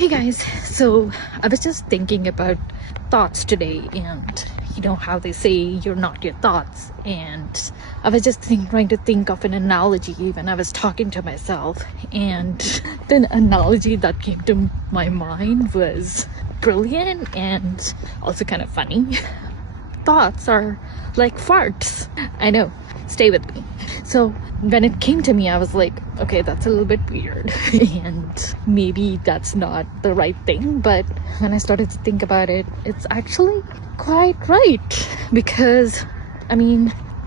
Hey guys, so I was just thinking about thoughts today, and you know how they say you're not your thoughts. And I was just trying to think of an analogy when I was talking to myself, and the analogy that came to my mind was brilliant and also kind of funny. Thoughts are like farts. I know, stay with me. So when it came to me, I was like, okay, that's a little bit weird and maybe that's not the right thing. But when I started to think about it, it's actually quite right, because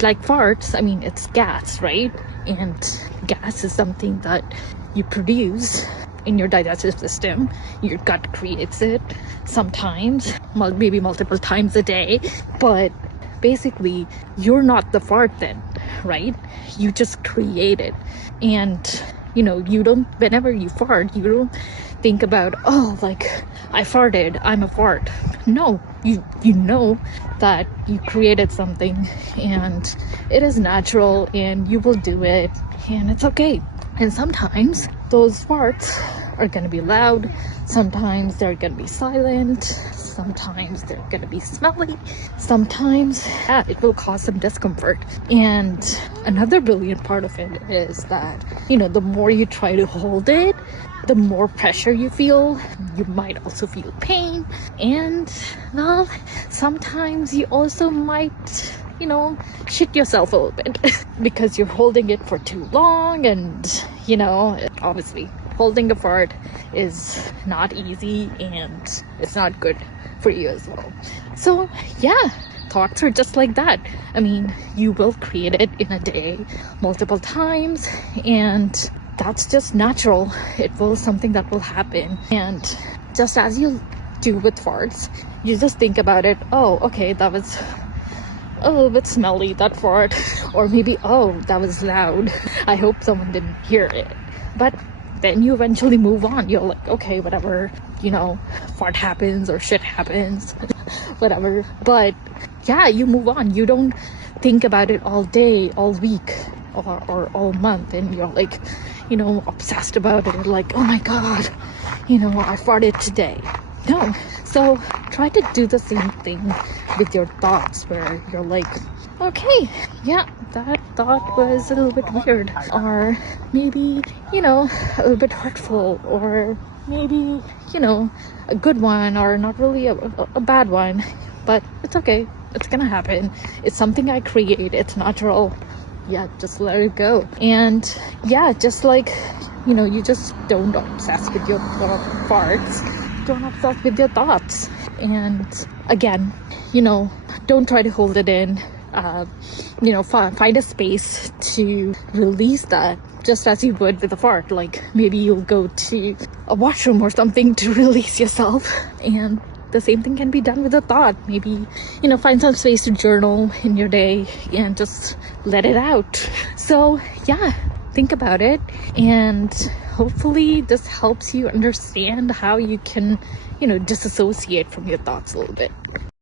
like farts, it's gas, right? And gas is something that you produce in your digestive system. Your gut creates it sometimes, maybe multiple times a day, but basically you're not the fart then, right? You just create it. And you don't, whenever you fart, you don't think about, oh, like I farted, I'm a fart. No, you know that you created something and it is natural and you will do it and it's okay. And sometimes those farts are going to be loud, sometimes they're going to be silent, sometimes they're going to be smelly, sometimes it will cause some discomfort. And another brilliant part of it is that, the more you try to hold it, the more pressure you feel. You might also feel pain, and well, sometimes you also might shit yourself a little bit because you're holding it for too long. And obviously holding a fart is not easy and it's not good for you as well. So yeah, thoughts are just like that. You will create it in a day multiple times, and that's just natural. It will something that will happen. And just as you do with farts, you just think about it, oh, okay, that was a little bit smelly, that fart, or maybe, oh, that was loud, I hope someone didn't hear it. But then you eventually move on. You're like, okay, whatever, fart happens or shit happens, whatever. But yeah, you move on. You don't think about it all day, all week, or all month, and you're like, obsessed about it, like, oh my god, I farted today. No. So try to do the same thing with your thoughts, where you're like, okay, yeah, that thought was a little bit weird, or maybe, a little bit hurtful, or maybe, a good one, or not really a bad one, but it's okay. It's gonna happen. It's something I create. It's natural. Yeah, just let it go. And yeah, just like, you just don't obsess with your farts. Don't obsess with your thoughts. And again, don't try to hold it in. Find a space to release that, just as you would with a fart. Like maybe you'll go to a washroom or something to release yourself, and the same thing can be done with a thought. Maybe find some space to journal in your day and just let it out. So yeah, think about it, and hopefully this helps you understand how you can disassociate from your thoughts a little bit.